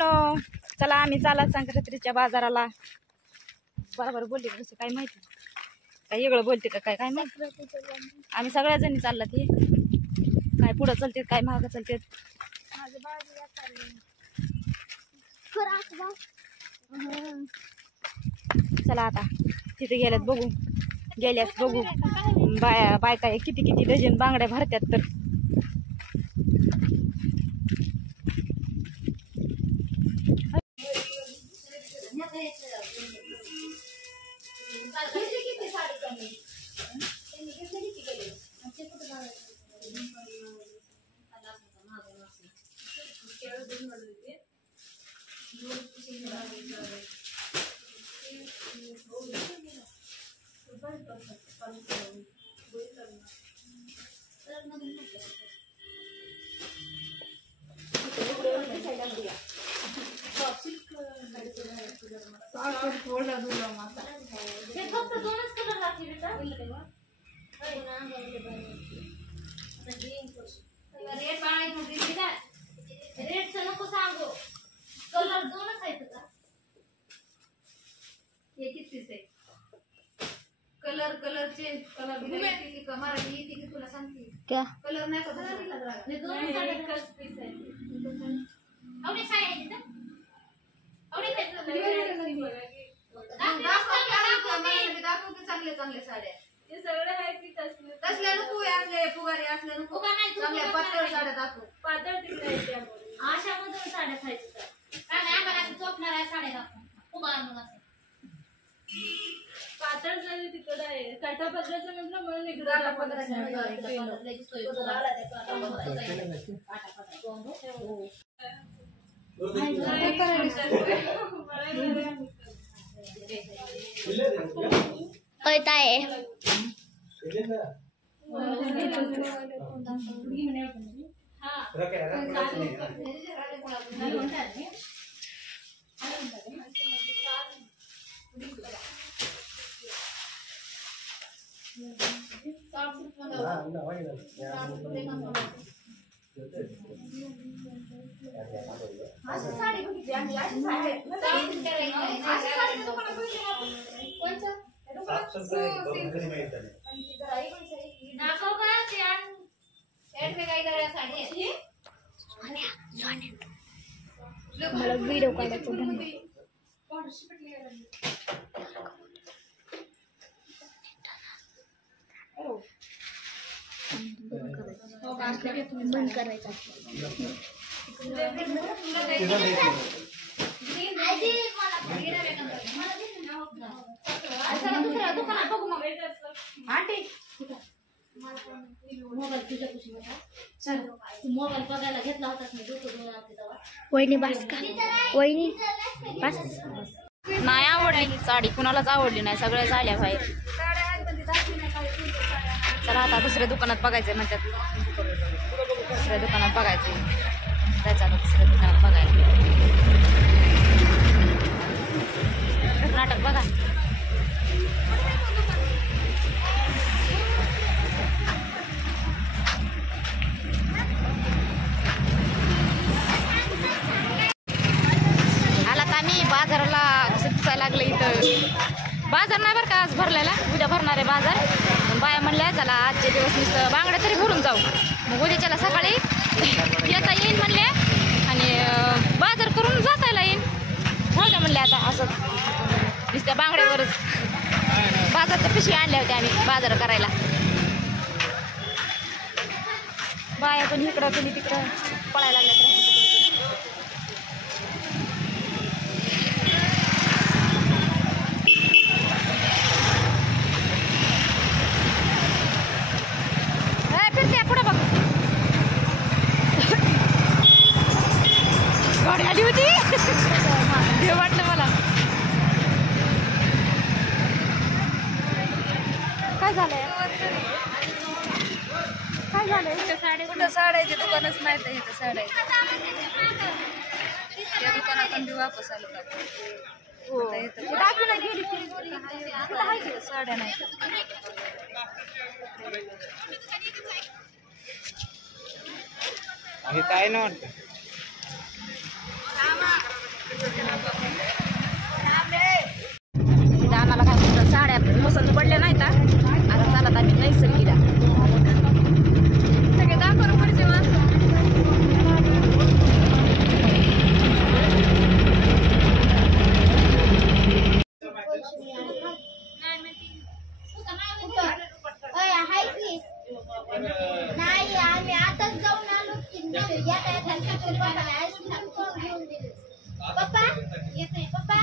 मैत्रिणींनो, चला आम्ही चाला संक्रांतीच्या बाजाराला. बरोबर बोलते कसं काय माहिती, काय वेगळं बोलते का काय काय माहिती. आम्ही सगळ्या जणी चालला ते काय पुढं चलते काय मागं चलते. चला आता तिथे गेल्यात बघू, गेल्यास बघू बायका किती किती डझन बांगड्या भरत्यात. तर नको सांगू, कलर दोनच आहेत का? हे कितीच आहे? कलरचे कलर की मराठी येते की तुला सांगते क्या कलर नाही का? हे दोन साड्या पीस आहे. आवडी साडी आहे तिथं, आवडी काय दाखवते चांगले चांगले साड्या. हे सगळे आहे की तसले नको, असले फुगारी असले नको, चांगल्या पातळ साड्या दाखव. पातळ तिकडे अशा मधून साड्या खायच्या काय नाही, आम्हाला चोपणाऱ्या साड्या दाखव. फुगार मग असं पातळ साडी तिकडे आहे. काठापदराचं म्हटलं म्हणून इकडे साडी बघितली आम्ही. अशी साडी दाखव का काय करायला साडी मला व्हिडिओ काढायचा बंद करायचा. मोबाईल तुझ्या खुशी होता. तू मोबाईल बघायला घेतला होतास मी वहिनी बस का, वहिनी बस. नाही आवडली साडी, कुणालाच आवडली नाही, सगळ्या झाल्या बाहेर. चला आता दुसऱ्या दुकानात बघायचंय म्हणतात, दुसऱ्या दुकानात बघायचंय. त्याच्या दुसऱ्या दुकानात बघायला नाटक बघा. आला आम्ही बाजाराला. कसं दिसायला लागलं इथं. बाजार नाही बरं का आज भरलेला, उद्या भरणार आहे बाजार. बाया म्हणल्या चला आजचे दिवस नुसतं बांगड्या तरी भरून जाऊ, मग उद्याच्याला सकाळी येता येईन म्हणले आणि बाजार करून जाता येईन. हो का म्हणले आता असं नुसत्या बांगड्यावरच. बाजारच्या पिशवी आणल्या होत्या आम्ही बाजार करायला. बाया पण इकडं कोणी तिकडं पळायला लागल्या. पुढे बघ गाडी आली होती हे वाटलं मला. काय झालंय, काय झालंय? कुठं साड्याचे दुकानच नाही तर इथं साड्या त्या दुकानातून वापस आलो का. साड्या नाही काय ना वाटतं पप्पा येते पप्पा